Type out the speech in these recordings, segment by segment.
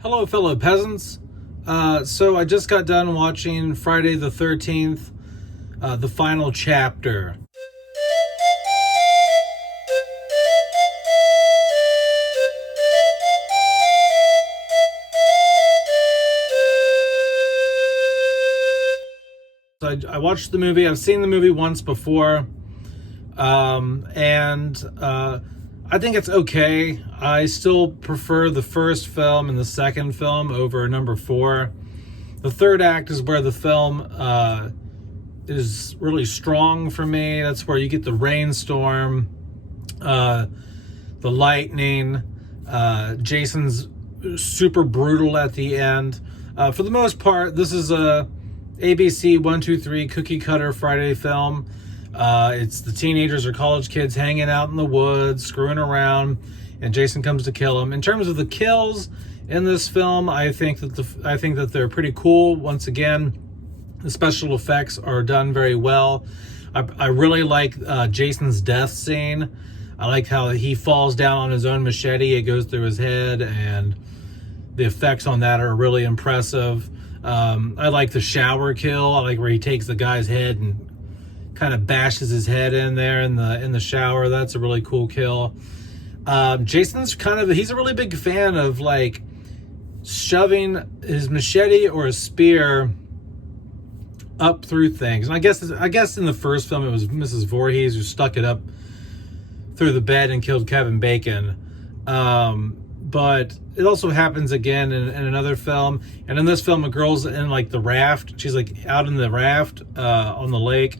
Hello, fellow peasants. So I just got done watching Friday the 13th, the final chapter. So I watched the movie. I've seen the movie once before, and I think it's okay. I still prefer the first film and the second film over number 4. The third act is where the film is really strong for me. That's where you get the rainstorm, the lightning. Jason's super brutal at the end. For the most part, this is a ABC 1, 2, 3 cookie cutter Friday film. It's the teenagers or college kids hanging out in the woods, screwing around, and Jason comes to kill them. In terms of the kills in this film, I think that they're pretty cool. Once again, the special effects are done very well. I really like Jason's death scene. I like how he falls down on his own machete. It goes through his head, and the effects on that are really impressive. I like the shower kill. I like where he takes the guy's head and kind of bashes his head in there in the shower. That's a really cool kill. Jason's he's a really big fan of like shoving his machete or a spear up through things. And I guess in the first film it was Mrs. Voorhees who stuck it up through the bed and killed Kevin Bacon. But it also happens again in another film. And in this film, a girl's in like the raft. She's like out in the raft on the lake,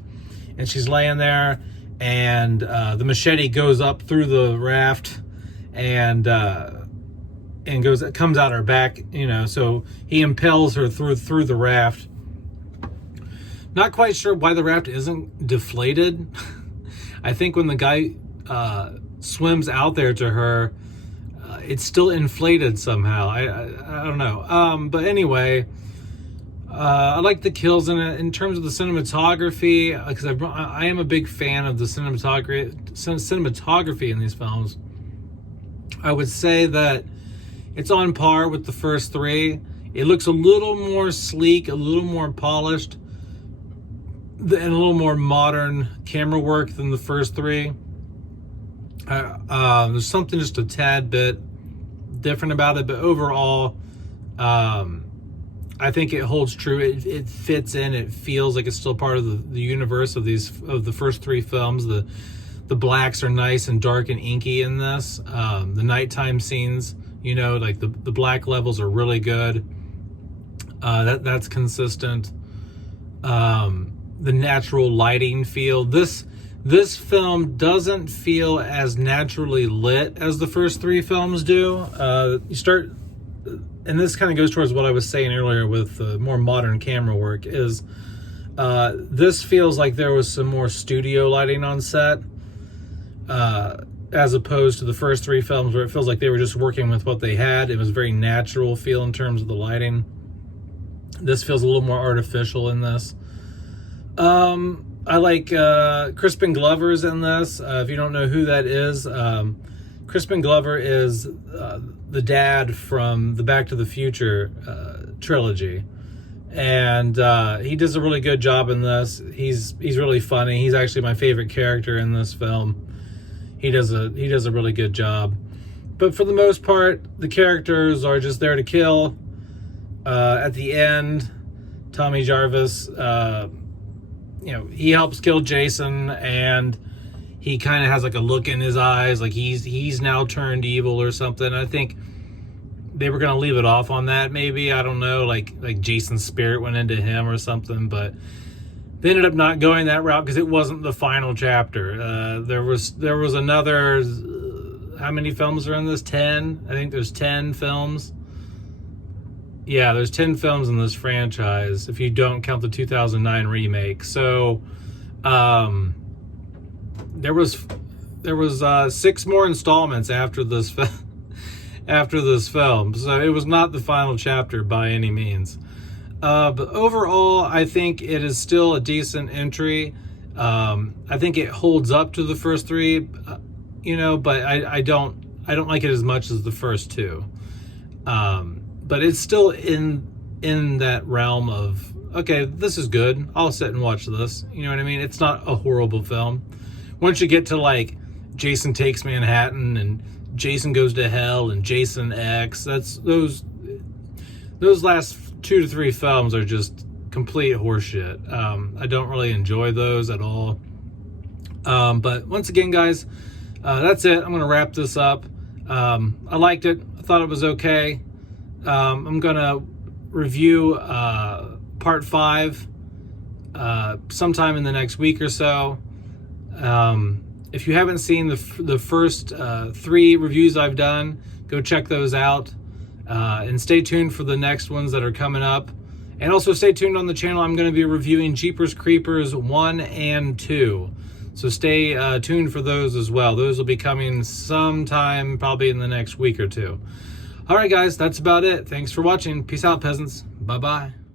and she's laying there, and the machete goes up through the raft and comes out her back, so he impels her through the raft. Not quite sure why the raft isn't deflated. I think when the guy swims out there to her, it's still inflated somehow. I don't know. But anyway, I like the kills in it. In terms of the cinematography, because I am a big fan of the cinematography in these films. I would say that it's on par with the first 3. It looks a little more sleek, a little more polished, and a little more modern camera work than the first 3. There's something just a tad bit different about it, but overall, I think it holds true. It fits in. It feels like it's still part of the universe of the first 3 films. The blacks are nice and dark and inky in this. The nighttime scenes, like the black levels are really good. That's consistent. The natural lighting feel. This film doesn't feel as naturally lit as the first 3 films do. And this kind of goes towards what I was saying earlier with more modern camera work, is this feels like there was some more studio lighting on set, as opposed to the first 3 films where it feels like they were just working with what they had. It was very natural feel in terms of the lighting. This feels a little more artificial in this. I like Crispin Glover's in this. If you don't know who that is, Crispin Glover is the dad from the Back to the Future trilogy, and he does a really good job in this. He's really funny. He's actually my favorite character in this film. He does a really good job. But for the most part, the characters are just there to kill. At the end, Tommy Jarvis, he helps kill Jason, and he kind of has like a look in his eyes, like he's now turned evil or something. I think they were gonna leave it off on that, maybe. I don't know, like Jason's spirit went into him or something, but they ended up not going that route because it wasn't the final chapter. There was another. How many films are in this? 10. I think there's 10 films. Yeah, there's 10 films in this franchise, if you don't count the 2009 remake. So, there was 6 more installments after this film. So it was not the final chapter by any means. But overall, I think it is still a decent entry. I think it holds up to the first 3, but I don't like it as much as the first 2. but it's still in that realm of, okay, this is good, I'll sit and watch this. You know what I mean? It's not a horrible film. Once you get to like Jason Takes Manhattan and Jason Goes to Hell and Jason X, that's those last 2 to 3 films are just complete horseshit. I don't really enjoy those at all. But once again, guys, that's it. I'm gonna wrap this up. I liked it. I thought it was okay. I'm gonna review part 5 sometime in the next week or so. If you haven't seen the first 3 reviews I've done, go check those out, and stay tuned for the next ones that are coming up. And also stay tuned on the channel. I'm going to be reviewing Jeepers Creepers 1 and 2. So stay tuned for those as well. Those will be coming sometime probably in the next week or 2. All right, guys, that's about it. Thanks for watching. Peace out, peasants. Bye-bye.